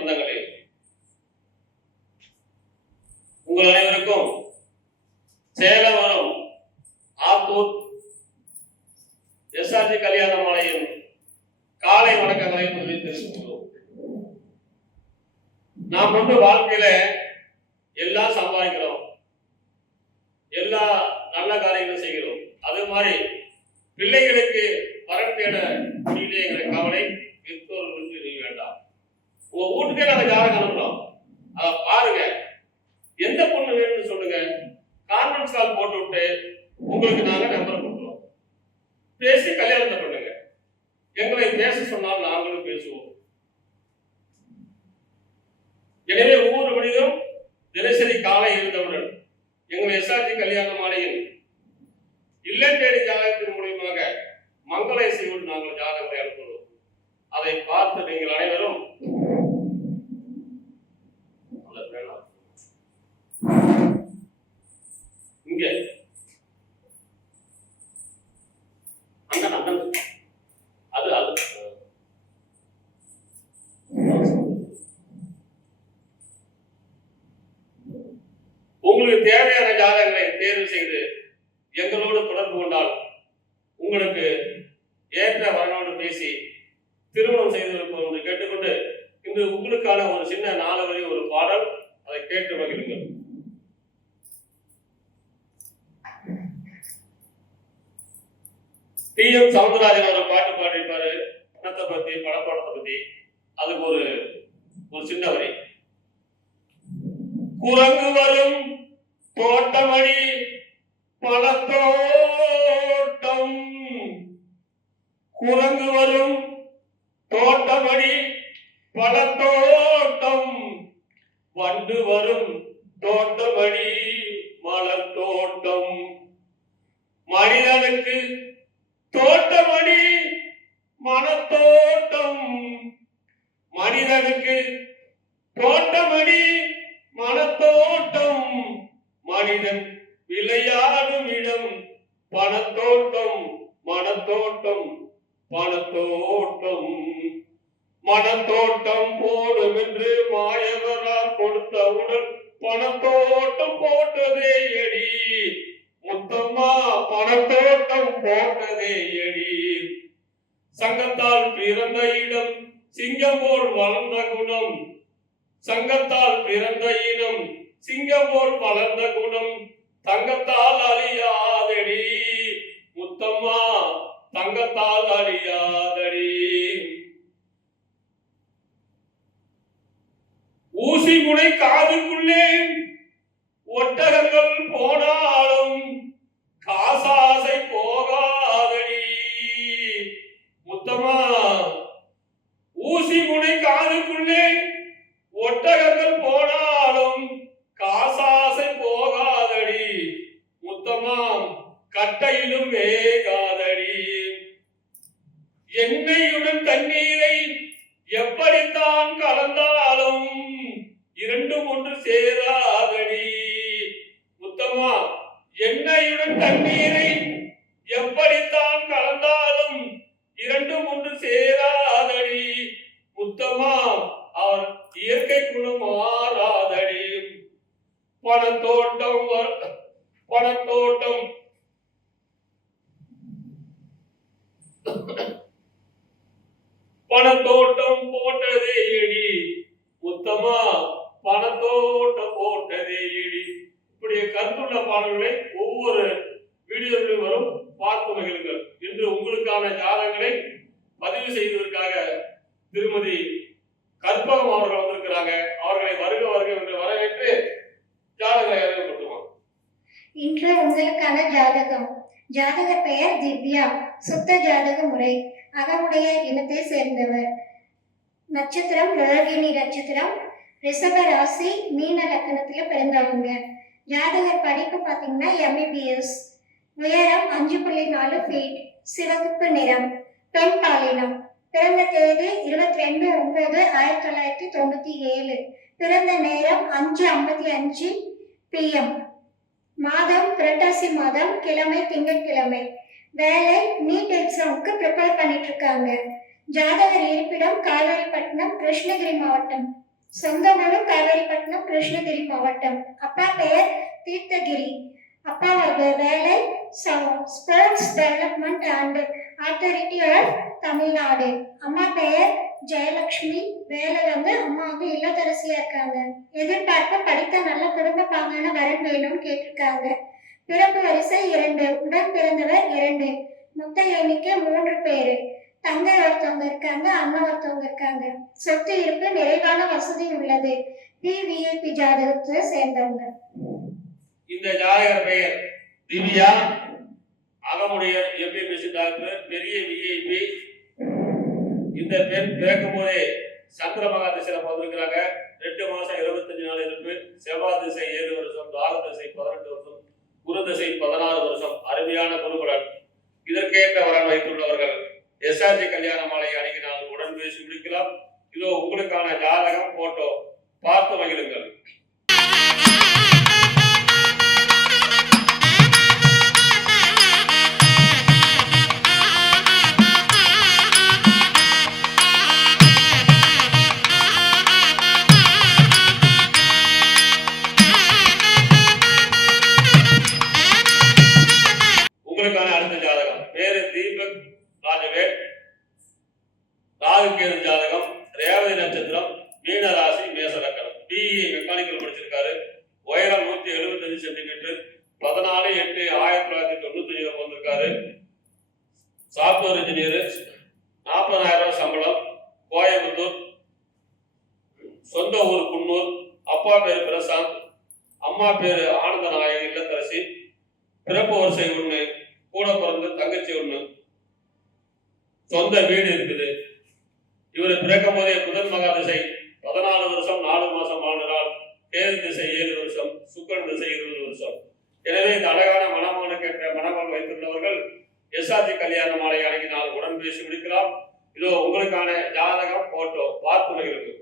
சொந்தங்களே, உங்கள் அனைவருக்கும் சேலம் ஆத்தூர் எஸ்ஆர்ஜி கல்யாண மாலையின் காலை வணக்கங்களை முதலில் தெரிவித்துள்ளோம். நாம் வந்து வாழ்க்கையில எல்லாம் சம்பாதிக்கிறோம், எல்லா நல்ல காரியங்களும் செய்கிறோம். அது மாதிரி பிள்ளைகளுக்கு வரன் தேட முடியலைங்கிற கவலை பெற்றோர்களுக்கு நீ வேண்டாம். உங்க வீட்டுக்கே நாங்க ஜாதகம் அனுப்புறோம், அதை பாருங்க. எந்த பொண்ணு வேணும்னு சொல்லுங்க, கான்ஃபரன்ஸ் கால் போட்டு விட்டு உங்களுக்கு நாங்க நம்பர் கொடுக்குறோம். பேசி கல்யாணத்தை பண்ணுங்க. எங்களை பேச சொன்னால் நாங்களும் பேசுவோம். எனவே ஒவ்வொரு மனிதரும் தினசரி காலை இருந்தவுடன் எங்கள் எஸ்ஆர்ஜி கல்யாண மாலையில் இல்லம் தேடி ஜாதகத்தின் மூலியமாக மங்கள இசையோடு நாங்கள் ஜாதகத்தை அனுப்புகிறோம். அதை பார்த்து நீங்கள் அனைவரும் இங்க அது அது உங்களுக்கு தேவையான ஜாதகங்களை தேர்வு செய்து எங்களோடு தொடர்பு கொண்டால் உங்களுக்கு ஏற்ற வரனோடு பேசி திருமணம் செய்து வைப்போம் என்று கேட்டுக்கொண்டு இன்று உங்களுக்கான ஒரு சின்ன 4 வரி ஒரு பாடல், அதை கேட்டு மகிழுங்கள். டி.எம். சவுந்தரராஜன் ஒரு பாட்டு பாடியிருப்பாரு, பணத்தை பத்தி, பணப்படத்தை பத்தி. அதுக்கு ஒரு சின்ன வரி. குரங்கு வரும் தோட்டமடி பழத்தோட்டம், குரங்கு வரும் தோட்டமடி பழத்தோட்டம், வண்டு வரும் தோட்டமடி மலர் தோட்டம், மனிதனுக்கு தோட்டமடி மனத்தோட்டம், மனிதனுக்கு தோட்டமடி மனத்தோட்டம், மனிதன் விளையாடும் இடம் பணத்தோட்டம், மனத்தோட்டம் பணத்தோட்டம், மனத்தோட்டம் போடும் என்று மாயவரால் கொடுத்தவுடன் பணத்தோட்டம் போட்டதே எடி முத்தம்மா, பணத்தோட்டம் போட்டதே எடி. சங்கத்தால் பிறந்த இடம் சிங்கம் போல் வளர்ந்த குணம், சங்கத்தால் பிறந்த இனம் சிங்கம் போல் வளர்ந்த குணம், தங்கத்தால் அழியாதடி முத்தம்மா, தங்கத்தால் அழியாதடி. ஊசி முனை காதுக்குள்ளே ஒட்டகங்கள் போனாலும் காசாசை போகாதடி முத்தம்மா, ஊசி முனை காதுக்குள்ளே ஒட்டகங்கள் போனாலும் காசாசை போகாதடி முத்தம்மா, கட்டையிலும் வேகாதடி. எண்ணெயுடன் தண்ணீரை எப்படித்தான் கலந்தாலும் இரண்டும் ஒன்று சேராதடி முத்தம்மா, எண்ணெயுடன் தண்ணீரை எப்படித்தான் கலந்தாலும் இரண்டும் ஒன்று சேராதடி முத்தம்மா, அவர் இயற்கை குணம் மாறாதடி. பணத்தோட்டம் பணத்தோட்டம் பணத்தோட்டம் போட்டதே எடி முத்தம்மா, பணத்தோட்டம் போட்டதே எடி. இப்படி கருத்துள்ள பாடல்களை ஒவ்வொரு வீடியோவிலும் வரும், பார்த்து மகிழுங்கள். இன்று உங்களுக்கான ஜாதகங்களை பதிவு செய்வதற்காக திருமதி கற்பகம் அவர்கள் வந்திருக்கிறாங்க. அவர்களை வருக வருக என்று வரவேற்று ஜாதகங்களை அறிமுகப்படுத்துவோம். இன்று உங்களுக்கான ஜாதகம். ஜாதக பெயர் திவ்யா. சுத்த ஜாதக முறை. அகமுடைய இனத்தை சேர்ந்தவர். நட்சத்திரம் ரோகிணி நட்சத்திரம். ரிஷப ராசி, மீன லக்னத்துல பிறந்தவங்க. ஜாதகர் படிப்பு பார்த்தீங்கன்னா MBBS. உயரம் 5.4 ஃபீட். சிவப்பு நிறம். பெண் பாலினம். பிறந்த தேதி 22/9/1997. பிறந்த நேரம் 5:55 PM. மாதம் புரட்டாசி மாதம். கிழமை திங்கட்கிழமை. வேலை நீட் எக்ஸாமுக்கு ப்ரிப்பேர் பண்ணிட்டு இருக்காங்க. ஜாதகர் இருப்பிடம் காவேரிப்பட்டினம், கிருஷ்ணகிரி மாவட்டம். சொந்த ஊரு காவேரிப்பட்டினம், கிருஷ்ணகிரி மாவட்டம். அப்பா பெயர் தீர்த்தகிரி. அப்பாவோட வேலை sports development and authority of Tamil Nadu. அம்மா பெயர் ஜெயலட்சுமி. வேலை அம்மா இல்லத்தரசியா இருக்காங்க. எதிர்பார்ப்பு படித்த நல்ல குடும்ப பாங்கான வரன் வேணும்னு கேட்டிருக்காங்க. பிறப்பு வரிசை 2, உடன் பிறந்தவர் 2, மொத்த எண்ணிக்கை 3 பேரு. தங்கை ஒருத்தவங்க இருக்காங்க, அண்ணன் ஒருத்தவங்க இருக்காங்க. சொத்து இருப்பு நிறைவான வசதி உள்ளது. விஐபி ஜாதகத்தை சேர்ந்தவங்க. இந்த ஜாதகர் பெயர் திவ்யா, அகமுடையர், எம்பிபிஎஸ் டாக்டர், பெரிய விஐபி. இந்த பெண் பிறக்கும் போதே சந்திர மகா திசையில பிறந்திருக்கிறாங்க. 2 மாசம் 25 நாள் இருப்பு. செவ்வாய் திசை 7 வருஷம், ராகு திசை 18 வருஷம், குரு திசை 16 வருஷம். அருமையான குருபலன். இதற்கேற்ற வரன் வைத்துள்ளவர்கள் எஸ்ஆர்ஜி கல்யாண மாலை அணுகினால் உடன் பேசி முடிக்கலாம். இதோ உங்களுக்கான ஜாதகம், போட்டோ பார்த்து மகிழுங்கள். உங்களுக்கான அடுத்த ஜாதகம் பேரு தீபக் ராஜவேல். ராகுகேது ஜாதகம், ரேவதி நட்சத்திரம், மீன ராசி, மேச லக்கணம். பிஇ மெக்கானிக்கல் படிச்சிருக்காரு. உயரம் 175 சென்டிமீட்டர். 14/8/1995 பிறந்திருக்காரு. Software engineer. 40,000 ரூபாய் சம்பளம். கோயம்புத்தூர். சொந்த ஊர் குன்னூர். அப்பா பேரு பிரசாந்த், அம்மா பேரு ஆனந்த நாயகி, இல்லத்தரசி. பிறப்பு வரிசை 1, கூட பிறந்த தங்கச்சி 1. சொந்த வீடு இருக்குது. இவர் பிறக்கும் போதே புதன் மகா திசை 14 வருஷம் 4 மாசம் வாழ்ந்தால், கேது திசை 7 வருஷம், சுக்கிரன் திசை 20 வருஷம். எனவே இந்த அழகான மணமகனுக்கு மணமகன் வைத்துள்ளவர்கள் எஸ்ஆர்ஜி கல்யாண மாலை அணுகினால் உடன் பேசி முடிக்கலாம். இதோ உங்களுக்கான ஜாதகம், போட்டோ பார்த்து மகிழுங்கள்.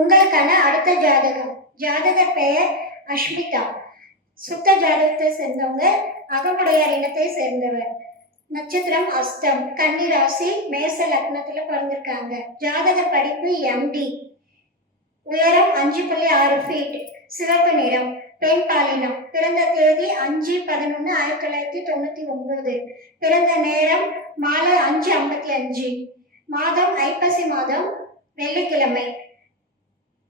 உங்களுக்கான அடுத்த ஜாதகம். ஜாதகர் பெயர் அஷ்மிதா. சுத்த ஜாதகத்தை சேர்ந்தவங்க, அகமுடையார் இனத்தை சேர்ந்தவர். நட்சத்திரம் அஸ்தம், கன்னி ராசி, மேச லக்னத்துல பிறந்திருக்காங்க. ஜாதகர் படிப்பு எம்டி. உயரம் 5.6 ஃபீட். சிவப்பு நிறம். பெண் பாலினம். பிறந்த தேதி 5/11/1999. பிறந்த நேரம் மாலை 5:55. மாதம் ஐப்பசி மாதம், வெள்ளிக்கிழமை.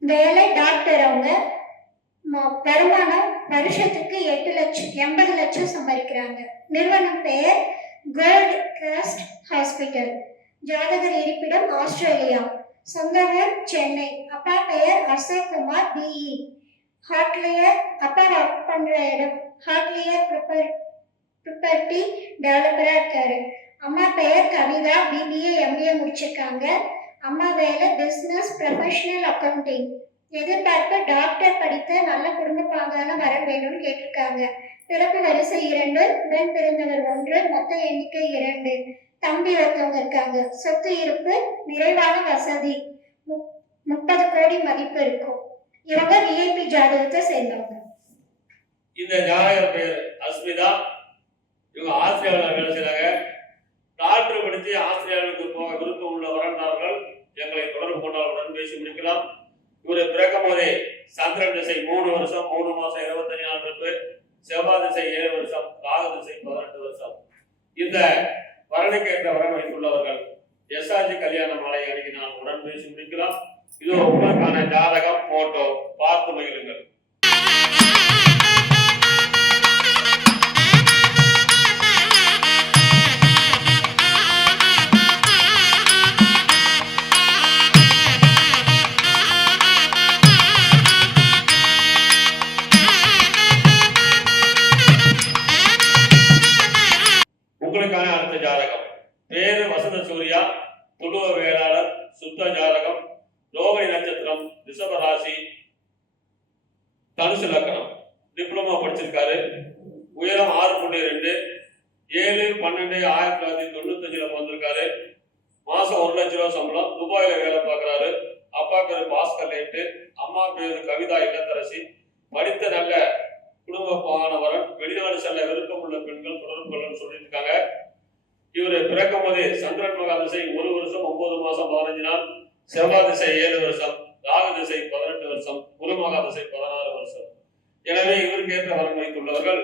வேலை டாக்டர். அவங்க வருமானம் வருஷத்துக்கு 80 லட்சம் சம்பாதிக்கிறாங்க. நிறுவனம் பெயர் கோல்ட் கிராஸ்ட் ஹாஸ்பிட்டல். ஜாதகர் இருப்பிடம் ஆஸ்திரேலியா. சொந்த ஊர் சென்னை. அப்பா பெயர் அசோக் குமார், பிஇ. ஹார்ட்லியர். அப்பா ஒர்க் பண்ற இடம் ஹார்ட்லியர் ப்ராப்பர்ட்டி டெவலப்பரா இருக்காரு. அம்மா பெயர் கவிதா, பிபிஏ எம்பிஏ முடிச்சிருக்காங்க. அம்மா வேலை பிசினஸ் ப்ரொஃபஷனல் அக்கவுண்டிங். எதிர்பார்ப்பு டாக்டர் படித்த நல்ல குடும்ப பாங்கான வரன் வேணும்னு கேட்டிருக்காங்க. பிறப்பு வரிசை 2, உடன் பிறந்தவர் 1, மொத்த எண்ணிக்கை 2. தம்பி ஒருத்தவங்க இருக்காங்க. சொத்து இருப்பு நிறைவான வசதி. 30 கோடி மதிப்பு இருக்கும். இவங்க விஐபி ஜாதகத்தை சேர்ந்தவங்க. இந்த ஜாதகர் பெயர் அஸ்மிதா. இவங்க ஆஸ்திரேலியாவில் வேலை செய்றாங்க. டாக்டர் படித்து ஆஸ்திரேலியாவுக்கு போக விருப்பம் உள்ள வரன்தாரர்கள் எங்களை தொடர்பு கொண்டால் உடன் பேசி முடிக்கலாம். இவர் பிறக்கும் போதே சந்திரன் திசை 3 வருஷம் 3 மாசம் 25 நாள் இருப்பு. செவ்வாய் திசை 7 வருஷம், ராகு திசை 18 வருஷம். இந்த வரனுக்கு ஏற்ற வரன் வைத்துள்ளவர்கள் எஸ்ஆர்ஜி கல்யாண மாலை அணுகினால் உடன் பேசி முடிக்கலாம். இது உங்களுக்கான ஜாதகம், போட்டோ பார்த்து மகிழுங்கள். உங்களுக்கான அடுத்த ஜாதகம் பேரு வசந்த சூர்யா, துளுவ வேளாளர், சுத்த ஜாதகம், ரோகிணி நட்சத்திரம், ரிஷப ராசி, தனுசு லக்கணம். டிப்ளமோ படிச்சிருக்காரு. உயரம் 6.2. 7/12/1995 பிறந்திருக்காரு. சந்திரன் மகா திசை 1 வருஷம் 9 மாசம் 15 நாள், செவ்வாய் திசை 7 வருஷம், ராகு திசை 18 வருஷம், குரு மகா திசை 16 வருஷம். எனவே இவருக்கு ஏற்ற வரன் வைத்துள்ளவர்கள்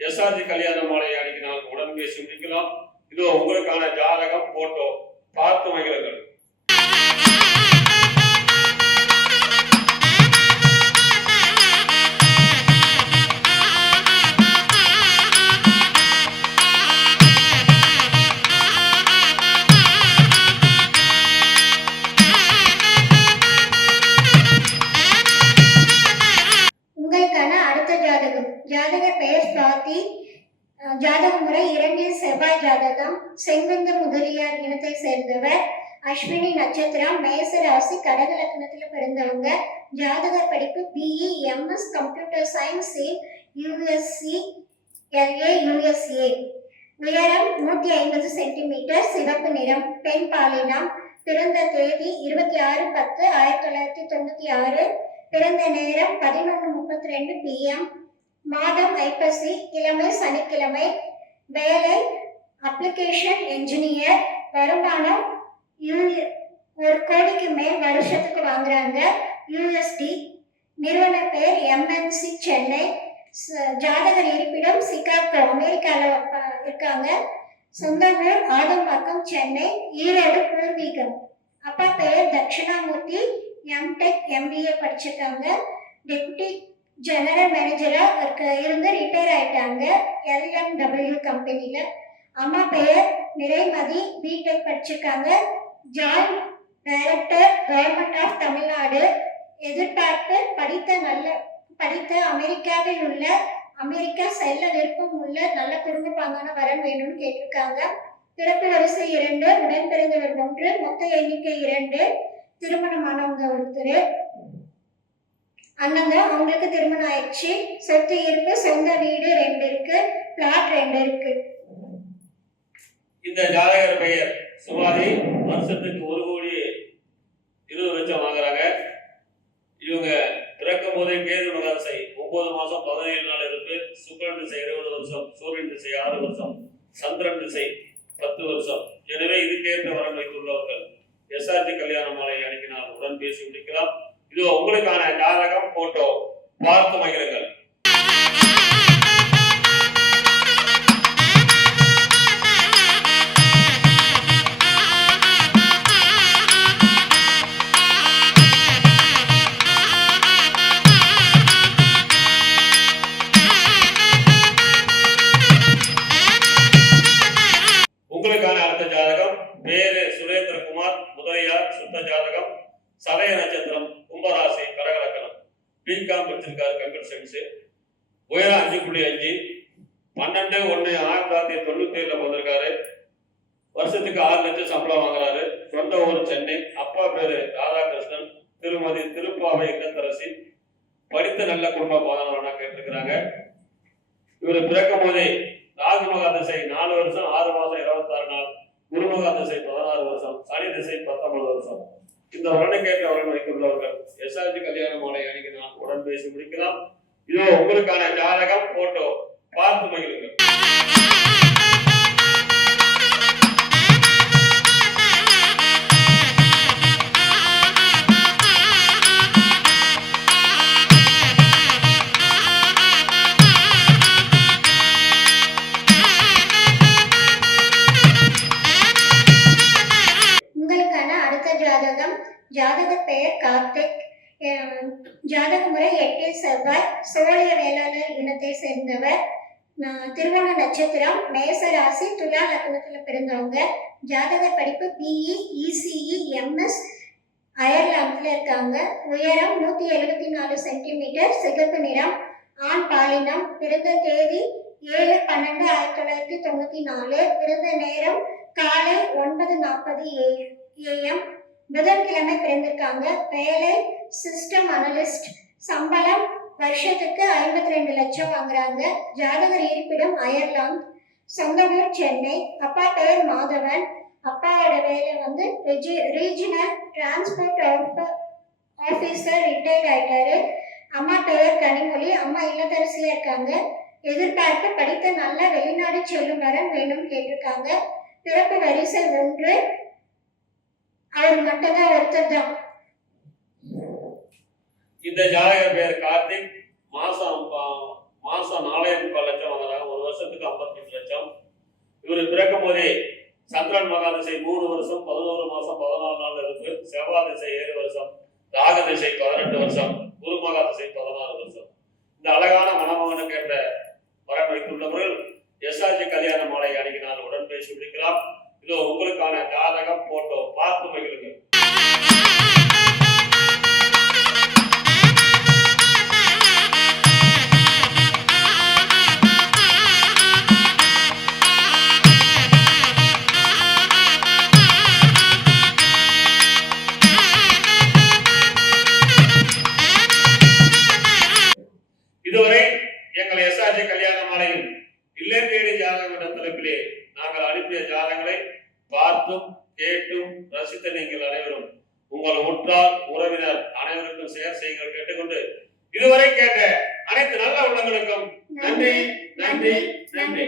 எஸ்ஆர்ஜி கல்யாண மாலையை அணுகினால் உடன் பேசி முடிக்கலாம். இதோ உங்களுக்கான ஜாதகம் போட்டோ பார்த்து மகிழுங்கள். உங்களுக்கான அடுத்த ஜாதகம். ஜாதக பெயர் சுவாதி. ஜாதக முறை 2 செவ்வாய் ஜாதகம். செங்குந்த முதலியார் இனத்தை சேர்ந்தவர். அஸ்வினி நட்சத்திரம், மேச ராசி, கடக லக்னத்துல பிறந்தவங்க. ஜாதக படிப்பு BE MS computer science USC LA USA. உயரம் 150 சென்டிமீட்டர், சிவப்பு நிறம், பெண் பாலினம். பிறந்த தேதி 26/10/1996. பிறந்த நேரம் 11:32 PM. மாதம் ஐப்பசி, கிழமை சனிக்கிழமை. வேலை அப்ளிகேஷன் என்ஜினியர். வருமானம் 1 கோடிக்கு மேல் வருஷத்துக்கு வாங்குறாங்க, USD. நிறுவன பேர் MNC சென்னை. ஜாதகர் இருப்பிடம் சிகாகோ, அமெரிக்காவில் இருக்காங்க. சொந்த ஊர் ஆதம்பாக்கம், சென்னை. ஈரோடு பூர்வீகம். அப்பா பெயர் தட்சிணாமூர்த்தி. எம்டெக் MBA படிச்சிருக்காங்க. டெப்யூட்டி ஜெனரல் மேனேஜரா இருந்து ரிட்டையர் ஆயிட்டாங்க LMW கம்பெனில. அம்மா பெயர் நிறைமதி, பிடெக் படிச்சிருக்காங்க. Joint director government of Tamil Nadu. எதிர்பார்ப்பு படித்த அமெரிக்காவில் உள்ள அமெரிக்கா செல்ல விருப்பம் உள்ள நல்ல குடும்பப்பாங்கான வரன் வேணும்னு கேட்டிருக்காங்க. பிறப்பு வரிசை 2, உடன் பிறந்தவர் 1, மொத்த எண்ணிக்கை 2. திருமணமானவங்க ஒருத்தர் அண்ணங்க, அவங்களுக்கு திருமணம் ஆயிடுச்சு. சொத்து இருப்பு, சொந்த வீடு 2 இருக்கு, பிளாட் 2 இருக்கு. இந்த ஜாதகர் பெயர் சுவாதி. வருஷத்துக்கு 1,20,00,000 வாங்குறாங்க. இவங்க பிறக்கும் போதே கேது மகா திசை 9 மாசம் 17 நாள் இருப்பு, சுக்கிரன் திசை 20 வருஷம், சூரியன் திசை 6 வருஷம், சந்திரன் திசை 10 வருஷம். எனவே இதுக்கேற்ற வரன் வைத்துள்ளவர்கள் எஸ்ஆர்ஜி கல்யாண மாலை அனுப்பினால் உடன் பேசி முடிக்கலாம். இது உங்களுக்கான ஜாதகம் போட்டோ பார்த்து மகிழுங்கள். உங்களுக்கான அடுத்த ஜாதகம் பேரு சுரேந்திரகுமார் முதலியார். சுத்த ஜாதகம். சதய நட்சத்திரம், கும்பராசி, கடகலக்கணம். பிகாம் படிச்சிருக்காரு, கம்ப்யூட்டர் சயின்ஸ். உயரம் 5.5. 12/1/1997 வந்திருக்காரு. வருஷத்துக்கு 6 லட்சம் சம்பளம் வாங்குறாரு. சொந்த ஊர் சென்னை. அப்பா பேரு ராதாகிருஷ்ணன். திருமதி திருப்பாவை இல்லத்தரசி. படித்த நல்ல குடும்ப பாதனா கேட்டிருக்கிறாங்க. இவர் பிறக்கும் போதே ராகு மகா திசை 4 வருஷம் 6 மாசம் 26 நாள், குரு மகா திசை 16 வருஷம், சனி திசை 19 வருஷம். இந்த வரனுக்கேற்ற வரன் வைத்துள்ளவர்கள் எஸ்ஆர்ஜி கல்யாண மாலை அணிக்கு நான் உடன் பேசி முடிக்கலாம். இதோ உங்களுக்கான ஜாதகம் போட்டோ பார்த்து மகிழுங்கள். ஜாதக பெயர் கார்த்திக். ஜாதக முறை 8 செவ்வாய். சோழிய வேளாளர் இனத்தை சேர்ந்தவர். திருவோண நட்சத்திரம், மேச ராசி, துலா லக்னத்துல பிறந்தவங்க. ஜாதக படிப்பு பிஇ ECE MS அயர்லாந்துல இருக்காங்க. உயரம் 174 சென்டிமீட்டர், சிகப்பு நிறம், ஆண் பாலினம். பிறந்த தேதி 7/12/1994. பிறந்த நேரம் காலை 9:40 AM. புதன்கிழமை பிறந்திருக்காங்க. வேலை சிஸ்டம் அனலிஸ்ட். சம்பளம் வருஷத்துக்கு 52 லட்சம் வாங்குறாங்க. ஜாதகர் இருப்பிடம் அயர்லாந்து. சொந்த ஊர் சென்னை. அப்பா பெயர் மாதவன். அப்பாவோட வேலை ரீஜனல் டிரான்ஸ்போர்ட் ஆபீசர், ரிட்டையர்ட் ஆயிட்டாரு. அம்மா பெயர் கனிமொழி. அம்மா இல்லத்தரசியா இருக்காங்க. எதிர்பார்ப்பு படித்த நல்ல வெளிநாடு செல்லும் வரன் வேணும்னு கேட்டிருக்காங்க. பிறப்பு வரிசை 1. அவர் மட்டும்தான் ஒருத்தர் தான். இந்த ஜாதகர் பேர் கார்த்திக். மாசம் 4.3 லட்சம் வாங்குறாங்க. ஒரு வருஷத்துக்கு 58 லட்சம். இவர் பிறக்கும் போதே சந்திரன் மகா திசை 3 வருஷம் 11 மாசம் 14 நாள் இருக்கு. செவ்வாய் திசை 7 வருஷம், ராக திசை 18 வருஷம், குரு மகா திசை 16 வருஷம். இந்த அழகான மணமகனுக்கு என்ற வரன் வைத்துள்ளவர்கள் எஸ்ஆர்ஜி கல்யாண மாலை அணுகினால் உடன் பேசி முடிக்கலாம். இதோ உங்களுக்கான ஜாதகம் போட்டோ பார்த்து மகிழுங்கள். இதுவரை எங்கள் எஸ்ஆர்ஜி கல்யாண மாலையில் இல்லம் தேடி ஜாதகம் என்ற தலைப்பிலே நாங்கள் அனுப்பிய ஜாதகங்களை பார்த்தும் கேட்டும் ரசித்த நீங்கள் அனைவரும் உங்கள் உற்றார் உறவினர் அனைவருக்கும் ஷேர் செய்யுங்கள் கேட்டுக்கொண்டு இதுவரை கேட்ட அனைத்து நல்ல உள்ளங்களுக்கும் நன்றி நன்றி நன்றி.